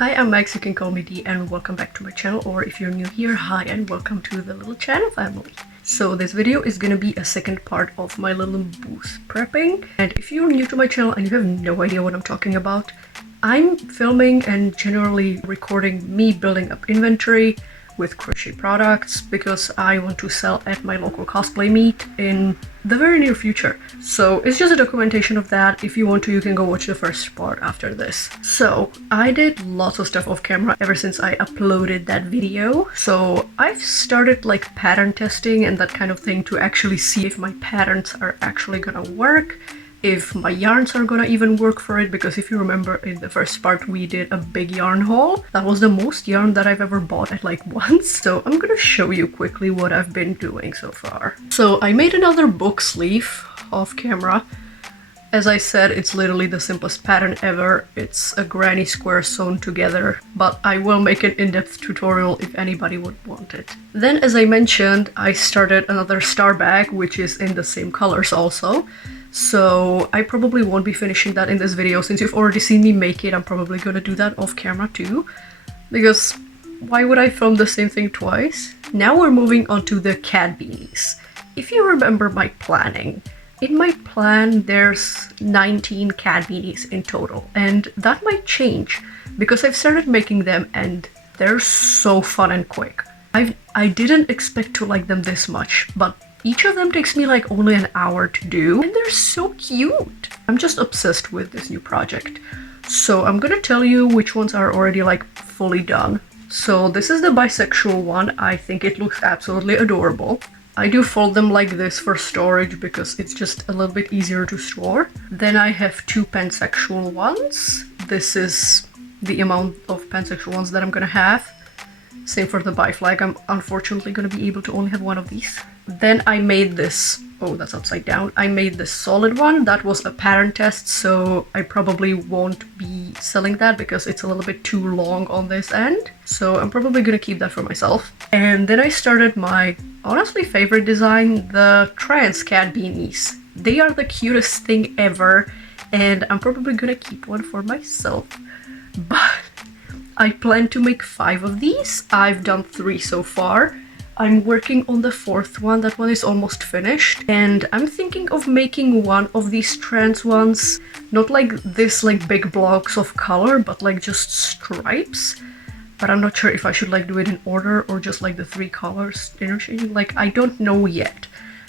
Hi, I'm Max, you can call me D, and welcome back to my channel, or if you're new here, hi and welcome to the little channel family. So this video is gonna be a second part of my little booth prepping, and if you're new to my channel and you have no idea what I'm talking about, I'm filming and generally recording me building up inventory with crochet products because I want to sell at my local cosplay meet in the very near future. So it's just a documentation of that. If you want to, you can go watch the first part after this. So I did lots of stuff off camera ever since I uploaded that video. So I've started like pattern testing and that kind of thing to actually see if my patterns are actually gonna work, if my yarns are gonna even work for it, because if you remember in the first part we did a big yarn haul. That was the most yarn that I've ever bought at like once. So I'm gonna show you quickly what I've been doing so far. So I made another book sleeve off camera. As I said, it's literally the simplest pattern ever. It's a granny square sewn together, but I will make an in-depth tutorial if anybody would want it. Then, as I mentioned, I started another star bag, which is in the same colors also. So I probably won't be finishing that in this video. Since you've already seen me make it, I'm probably gonna do that off camera too, because why would I film the same thing twice? Now we're moving on to the cat beanies. If you remember my planning, in my plan there's 19 cat beanies in total, and that might change because I've started making them and they're so fun and quick. I didn't expect to like them this much, but each of them takes me like only an hour to do, and they're so cute. I'm just obsessed with this new project. So I'm gonna tell you which ones are already like fully done. So this is the bisexual one. I think it looks absolutely adorable. I do fold them like this for storage because it's just a little bit easier to store. Then I have two pansexual ones. This is the amount of pansexual ones that I'm gonna have. Same for the bi-flag. I'm unfortunately gonna be able to only have one of these. Then I made this, oh that's upside down, I made this solid one. That was a pattern test, so I probably won't be selling that because it's a little bit too long on this end. So I'm probably gonna keep that for myself. And then I started my honestly favorite design, the trans cat beanies. They are the cutest thing ever, and I'm probably gonna keep one for myself. But I plan to make 5 of these. I've done 3 so far. I'm working on the 4th one. That one is almost finished, and I'm thinking of making one of these trans ones, not like this like big blocks of color, but like just stripes. But I'm not sure if I should like do it in order or just like the 3 colors interchanging. Like I don't know yet.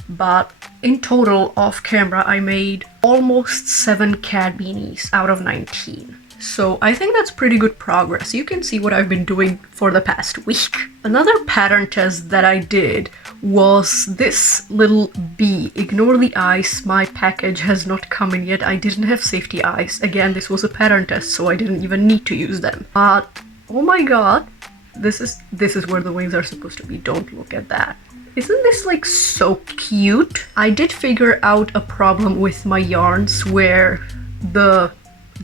But in total off camera I made almost 7 cat beanies out of 19. So I think that's pretty good progress. You can see what I've been doing for the past week. Another pattern test that I did was this little bee. Ignore the eyes, my package has not come in yet. I didn't have safety eyes. Again, this was a pattern test, so I didn't even need to use them. But oh my god, this is where the wings are supposed to be. Don't look at that. Isn't this like so cute? I did figure out a problem with my yarns where the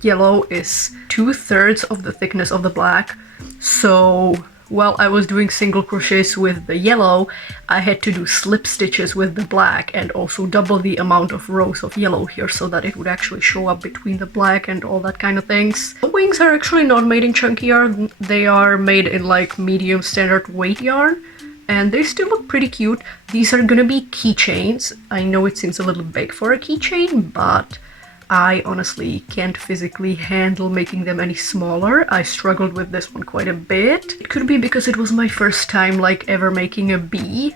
yellow is 2/3 of the thickness of the black. So while I was doing single crochets with the yellow, I had to do slip stitches with the black and also double the amount of rows of yellow here so that it would actually show up between the black and all that kind of things. The wings are actually not made in chunky yarn. They are made in like medium standard weight yarn, and they still look pretty cute. These are gonna be keychains. I know it seems a little big for a keychain, but I honestly can't physically handle making them any smaller. I struggled with this one quite a bit. It could be because it was my first time like ever making a bee.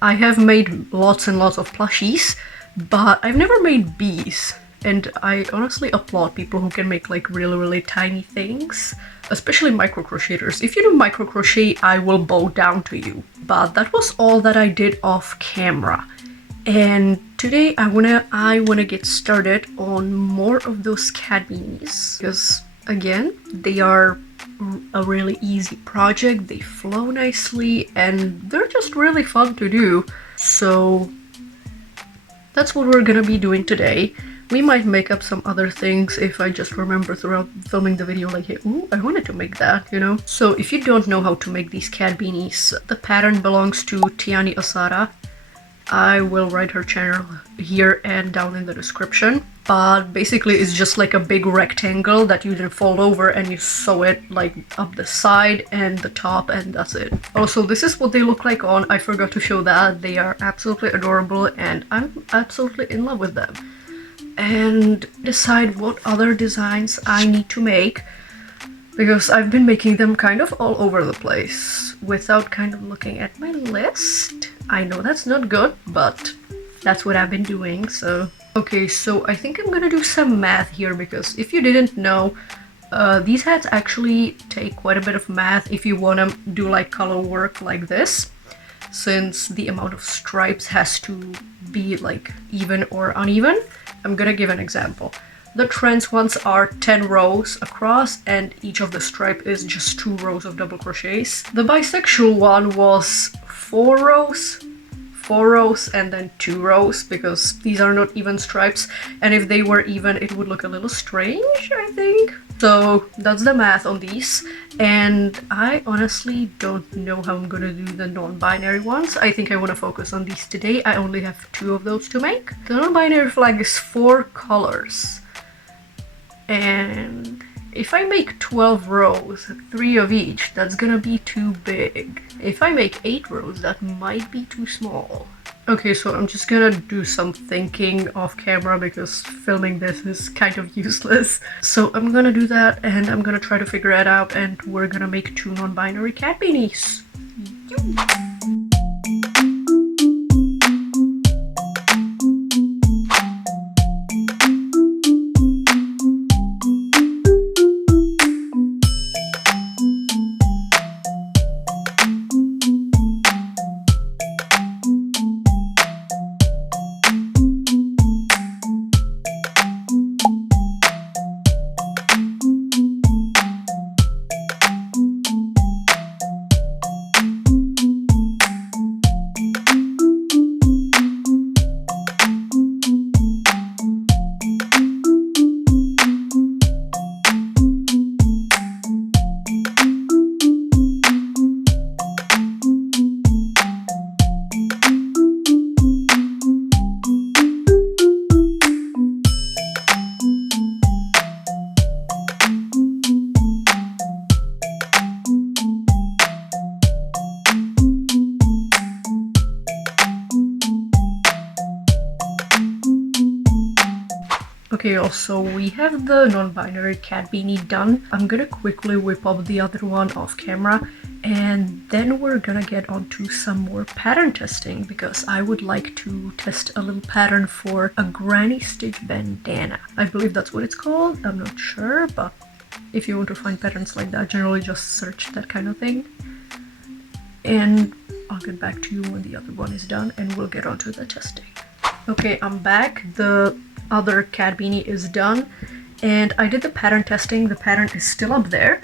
I have made lots and lots of plushies, but I've never made bees. And I honestly applaud people who can make like really tiny things, especially micro crocheters. If you do micro crochet, I will bow down to you. But that was all that I did off camera. And today I wanna get started on more of those cat beanies because again they are a really easy project. They flow nicely and they're just really fun to do. So that's what we're gonna be doing today. We might make up some other things if I just remember throughout filming the video like, hey, ooh, I wanted to make that, you know? So if you don't know how to make these cat beanies, the pattern belongs to Tiani Asara. I will write her channel here and down in the description. But basically it's just like a big rectangle that you then fold over and you sew it like up the side and the top, and that's it. Also, this is what they look like on. I forgot to show that. They are absolutely adorable and I'm absolutely in love with them. And decide what other designs I need to make, because I've been making them kind of all over the place without kind of looking at my list. I know that's not good, but that's what I've been doing. So okay, so I think I'm gonna do some math here, because if you didn't know, these hats actually take quite a bit of math if you want to do like color work like this, since the amount of stripes has to be like even or uneven. I'm gonna give an example. The trans ones are 10 rows across and each of the stripe is just 2 rows of double crochets. The bisexual one was 4 rows and then 2 rows, because these are not even stripes, and if they were even it would look a little strange, I think. So that's the math on these, and I honestly don't know how I'm gonna do the non-binary ones. I think I want to focus on these today. I only have 2 of those to make. The non-binary flag is 4 colors, and if I make 12 rows, 3 of each, that's gonna be too big. If I make 8 rows, that might be too small. Okay, so I'm just gonna do some thinking off camera because filming this is kind of useless. So I'm gonna do that and I'm gonna try to figure it out, and we're gonna make 2 non-binary cat beanies. Okay, also we have the non-binary cat beanie done. I'm gonna quickly whip up the other one off camera, and then we're gonna get onto some more pattern testing, because I would like to test a little pattern for a granny stitch bandana. I believe that's what it's called. I'm not sure, but if you want to find patterns like that, generally just search that kind of thing. And I'll get back to you when the other one is done and we'll get onto the testing. Okay, I'm back. The other cat beanie is done and I did the pattern testing. The pattern is still up there.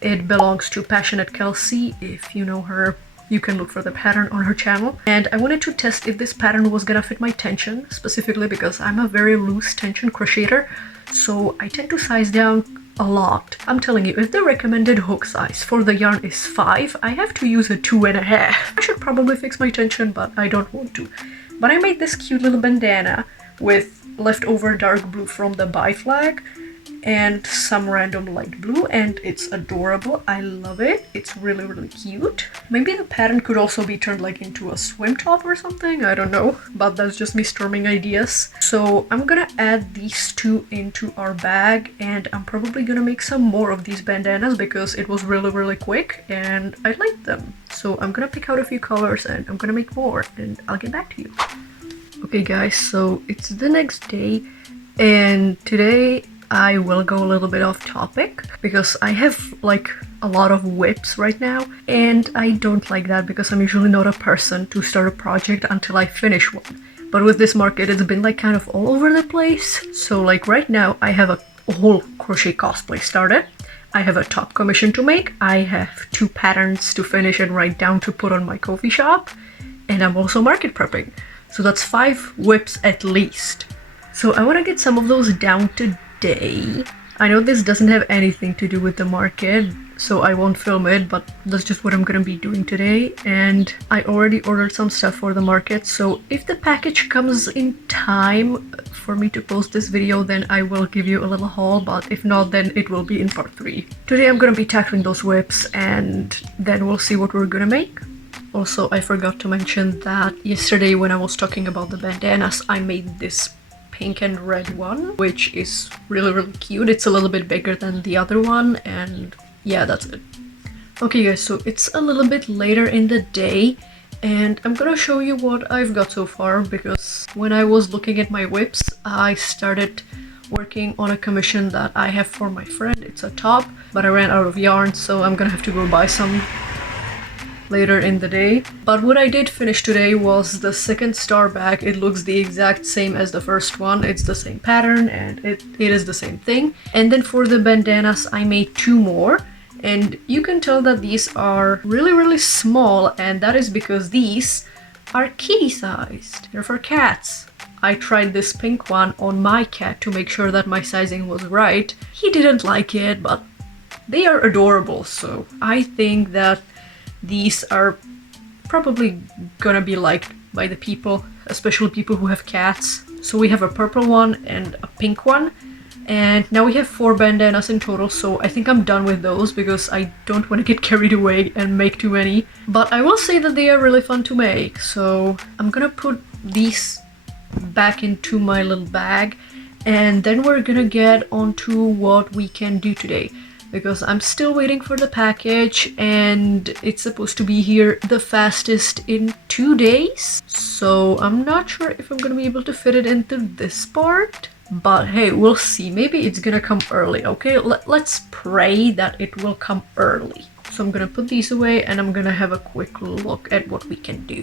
It belongs to Passionate Kelsey. If you know her, you can look for the pattern on her channel. And I wanted to test if this pattern was gonna fit my tension, specifically because I'm a very loose tension crocheter, so I tend to size down a lot. I'm telling you, if the recommended hook size for the yarn is 5, I have to use a 2.5. I should probably fix my tension, but I don't want to. But I made this cute little bandana with leftover dark blue from the buy flag and some random light blue, and it's adorable. I love it. It's really, really cute. Maybe the pattern could also be turned like into a swim top or something. I don't know, but that's just me storming ideas. So I'm gonna add these two into our bag, and I'm probably gonna make some more of these bandanas because it was really, really quick and I liked them. So I'm gonna pick out a few colors and I'm gonna make more, and I'll get back to you. Okay guys, so it's the next day, and today I will go a little bit off topic because I have like a lot of whips right now, and I don't like that because I'm usually not a person to start a project until I finish one. But with this market, it's been like kind of all over the place. So like right now I have a whole crochet cosplay started. I have a top commission to make. I have 2 patterns to finish and write down to put on my coffee shop. And I'm also market prepping. So that's 5 whips at least. So I want to get some of those down today. I know this doesn't have anything to do with the market. so I won't film it, but that's just what I'm gonna be doing today. And I already ordered some stuff for the market, so if the package comes in time for me to post this video, then I will give you a little haul, but if not, then it will be in part 3. Today I'm gonna be tackling those whips, and then we'll see what we're gonna make. Also, I forgot to mention that yesterday when I was talking about the bandanas, I made this pink and red one, which is really cute. It's a little bit bigger than the other one, and yeah, that's it. Okay guys, so it's a little bit later in the day, and I'm gonna show you what I've got so far, because when I was looking at my whips, I started working on a commission that I have for my friend. It's a top, but I ran out of yarn, so I'm gonna have to go buy some later in the day. But what I did finish today was the second star bag. It looks the exact same as the first one. It's the same pattern and it is the same thing. And then for the bandanas, I made 2 more. And you can tell that these are really small, and that is because these are kitty sized. They're for cats. I tried this pink one on my cat to make sure that my sizing was right. He didn't like it, but they are adorable, so I think that these are probably gonna be liked by the people, especially people who have cats. So we have a purple one and a pink one, and now we have 4 bandanas in total, so I think I'm done with those because I don't want to get carried away and make too many. But I will say that they are really fun to make, so I'm gonna put these back into my little bag, and then we're gonna get onto what we can do today, because I'm still waiting for the package and it's supposed to be here the fastest in 2 days. So I'm not sure if I'm gonna be able to fit it into this part, but hey, we'll see. Maybe it's gonna come early, okay? Let's pray that it will come early. So I'm gonna put these away and I'm gonna have a quick look at what we can do.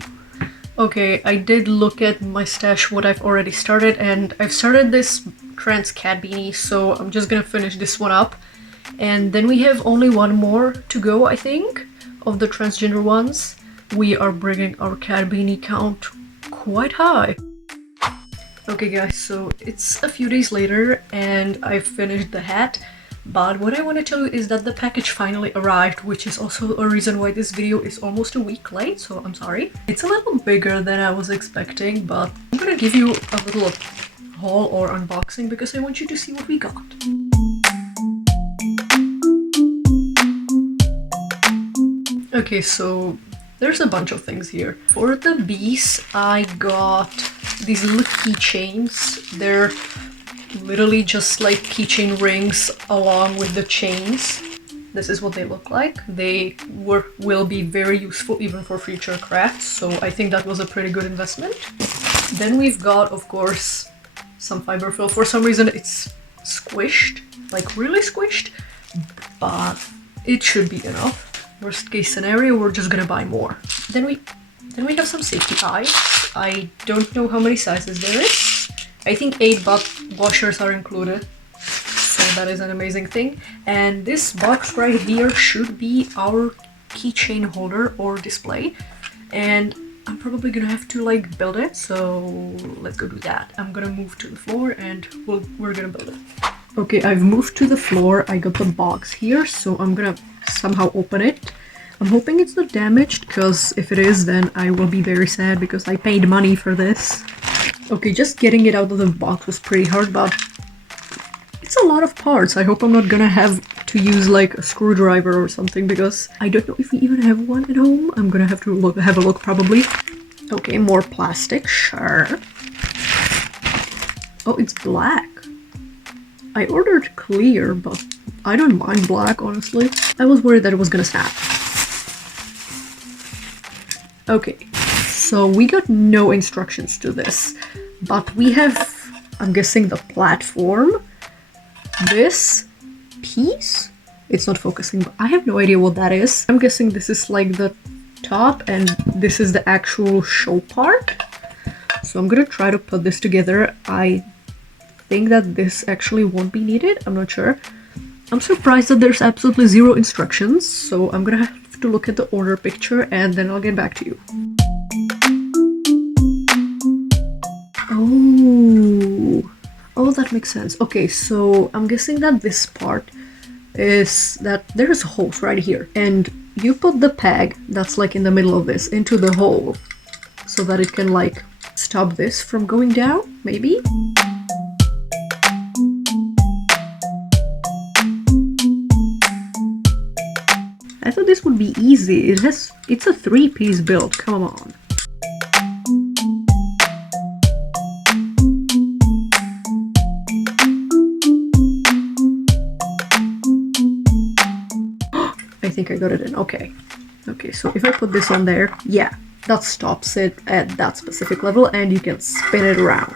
Okay, I did look at my stash, what I've already started, and I've started this trans cat beanie, so I'm just gonna finish this one up. And then we have only 1 more to go, I think, of the transgender ones. We are bringing our cat beanie count quite high. Okay guys, so it's a few days later and I've finished the hat. But what I want to tell you is that the package finally arrived, which is also a reason why this video is almost a week late, so I'm sorry. It's a little bigger than I was expecting, but I'm gonna give you a little haul or unboxing because I want you to see what we got. Okay, so there's a bunch of things here. For the bees, I got these little keychains. They're literally just like keychain rings along with the chains. This is what they look like. They will be very useful even for future crafts, so I think that was a pretty good investment. Then we've got, of course, some fiber fill. For some reason it's squished, like really squished, but it should be enough. Worst case scenario, we're just gonna buy more. Then we have some safety eyes. I don't know how many sizes there is. I think 8, but washers are included. So that is an amazing thing. And this box right here should be our keychain holder or display. And I'm probably gonna have to like build it, so let's go do that. I'm gonna move to the floor and we're gonna build it. Okay, I've moved to the floor. I got the box here, so I'm gonna somehow open it. I'm hoping it's not damaged, because if it is, then I will be very sad because I paid money for this. Okay, just getting it out of the box was pretty hard, but it's a lot of parts. I hope I'm not gonna have to use like a screwdriver or something, because I don't know if we even have one at home. I'm gonna have to have a look probably. Okay, more plastic, sure. Oh, it's black. I ordered clear, but I don't mind black, honestly. I was worried that it was gonna snap. Okay, so we got no instructions to this, but we have, I'm guessing, the platform, this piece. It's not focusing, but I have no idea what that is. I'm guessing this is like the top and this is the actual show part. So I'm gonna try to put this together. I think that this actually won't be needed, I'm not sure. I'm surprised that there's absolutely 0 instructions, so I'm gonna have to look at the order picture and then I'll get back to you. Oh, that makes sense. Okay, so I'm guessing that this part is that there's a hose right here, and you put the peg that's like in the middle of this into the hole so that it can like stop this from going down, maybe? I thought this would be easy. It's a 3-piece build, come on. I think I got it in, okay. Okay, so if I put this on there, yeah, that stops it at that specific level and you can spin it around.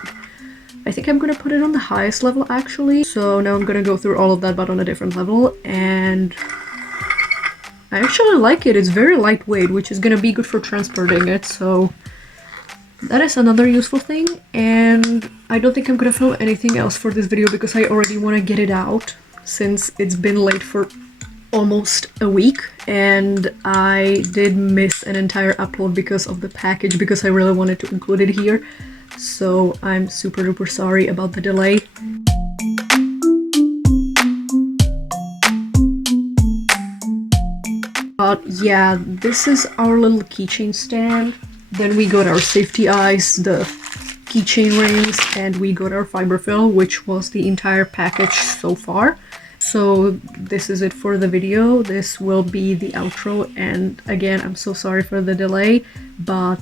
I think I'm gonna put it on the highest level actually. So now I'm gonna go through all of that but on a different level, and I actually like it. It's very lightweight, which is gonna be good for transporting it, so that is another useful thing. And I don't think I'm gonna film anything else for this video because I already want to get it out since it's been late for almost a week, and I did miss an entire upload because of the package, because I really wanted to include it here. So I'm super duper sorry about the delay. But yeah, this is our little keychain stand. Then we got our safety eyes, the keychain rings, and we got our fiberfill, which was the entire package so far. So this is it for the video. This will be the outro, and again, I'm so sorry for the delay, but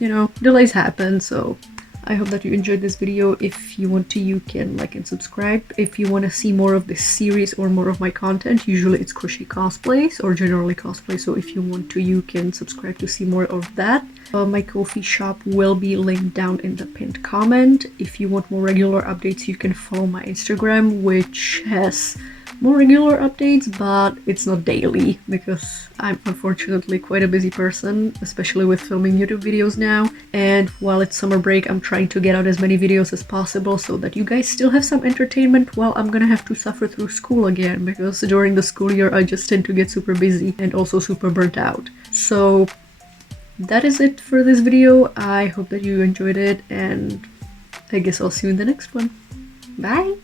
you know, delays happen, so I hope that you enjoyed this video. If you want to, you can like and subscribe. If you want to see more of this series or more of my content, usually it's crochet cosplays or generally cosplay, so if you want to, you can subscribe to see more of that. My Ko-fi shop will be linked down in the pinned comment. If you want more regular updates, you can follow my Instagram, which has more regular updates, but it's not daily because I'm unfortunately quite a busy person, especially with filming YouTube videos now. And while it's summer break, I'm trying to get out as many videos as possible so that you guys still have some entertainment while I'm gonna have to suffer through school again, because during the school year I just tend to get super busy and also super burnt out. So that is it for this video. I hope that you enjoyed it, and I guess I'll see you in the next one. Bye!